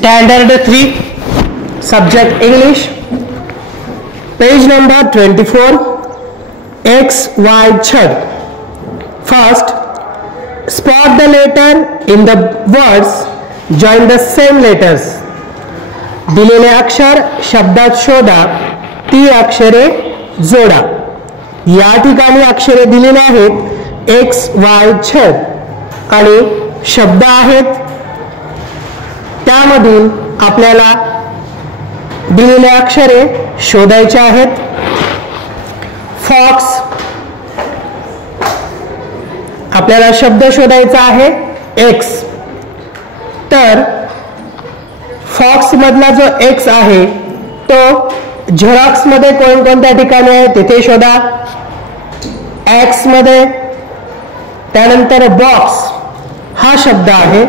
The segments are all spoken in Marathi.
Standard 3, Subject English, page number 24, X, Y, Z. First, spot the letter in the words, join the same letters. दिलेले अक्षर शब्दात शोधा, ती अक्षरे जोडा. या ठिकाणी अक्षरे दिलेली आहेत X, Y, Z आणि शब्द आहेत. त्यामधून आपल्याला दिलेले अक्षरे शोधायचे आहेत. फॉक्स, आपल्याला शब्द शोधायचा आहे X. तर फॉक्स मधला जो X आहे तो झेरॉक्स मध्ये कोणकोणत्या ठिकाणी आहे तिथे शोधा. X मध्ये, त्यानंतर बॉक्स हा शब्द आहे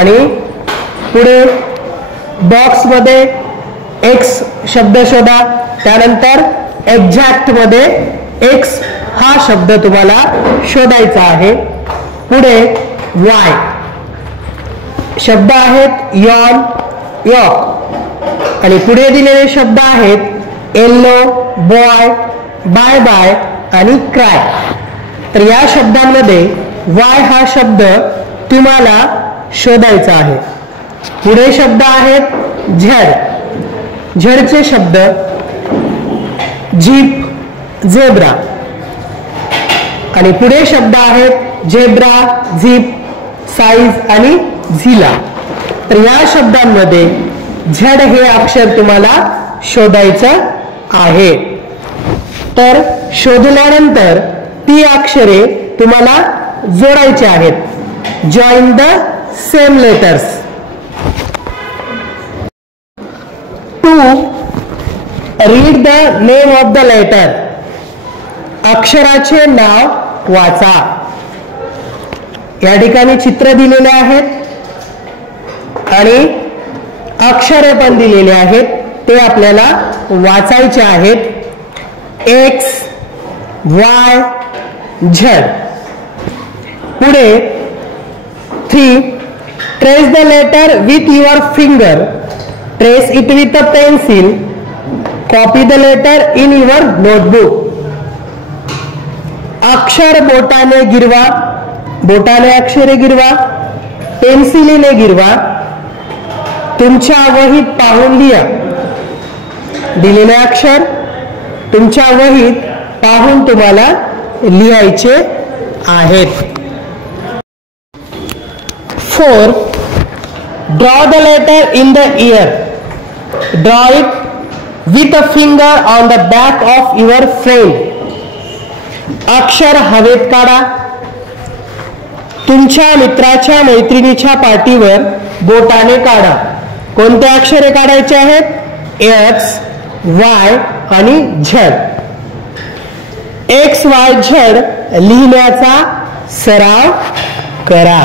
आणि पुढे बॉक्स मध्ये X शब्द शोधा. त्यानंतर एक्झॅक्ट मध्ये X हा शब्द तुम्हाला शोधायचा आहे. पुढे Y शब्द आहेत यॉन, यॉक आणि पुढे दिलेले शब्द आहेत येलो, बॉय, बाय बाय आणि क्राय. तर या शब्दांमध्ये Y हा शब्द तुम्हाला शोधायचा आहे. पुढे शब्द आहेत झेड, झेडचे शब्द जीप, झेब्रा आणि पुढे शब्द आहेत झेब्रा, झीप, साईज आणि झिला. तर या शब्दांमध्ये झेड हे अक्षर तुम्हाला शोधायचं आहे. तर शोधल्यानंतर ती अक्षरे तुम्हाला जोडायची आहेत. Join the same letters. Read the name of the letter. अक्षराचे नाव वाचा. या ठिकाणी चित्र दिलेले आहेत आणि अक्षरे पण दिलेले आहेत, ते आपल्याला वाचायचे आहेत. X, Y, Z. पुढे 3, trace the letter with your finger. Trace it with a pencil. Copy the letter in your notebook. अक्षर बोटाने गिरवा. बोटाने अक्षरे गिरवा, पेन्सिलीने गिरवा. तुमच्या वहीत पाहून लिहा. दिलेले अक्षर तुमच्या वहीत पाहून तुम्हाला लिहायचे आहेत. 4, draw the letter in the air. Draw it with a finger on the back of your friend. अक्षर हवेत काढा. तुमच्या मित्राच्या मैत्रिणीच्या पाठीवर बोटाने काढा. कोणते अक्षरे काढायचे आहेत? X, Y आणि Z. X, Y, Z लिहिण्याचा सराव करा.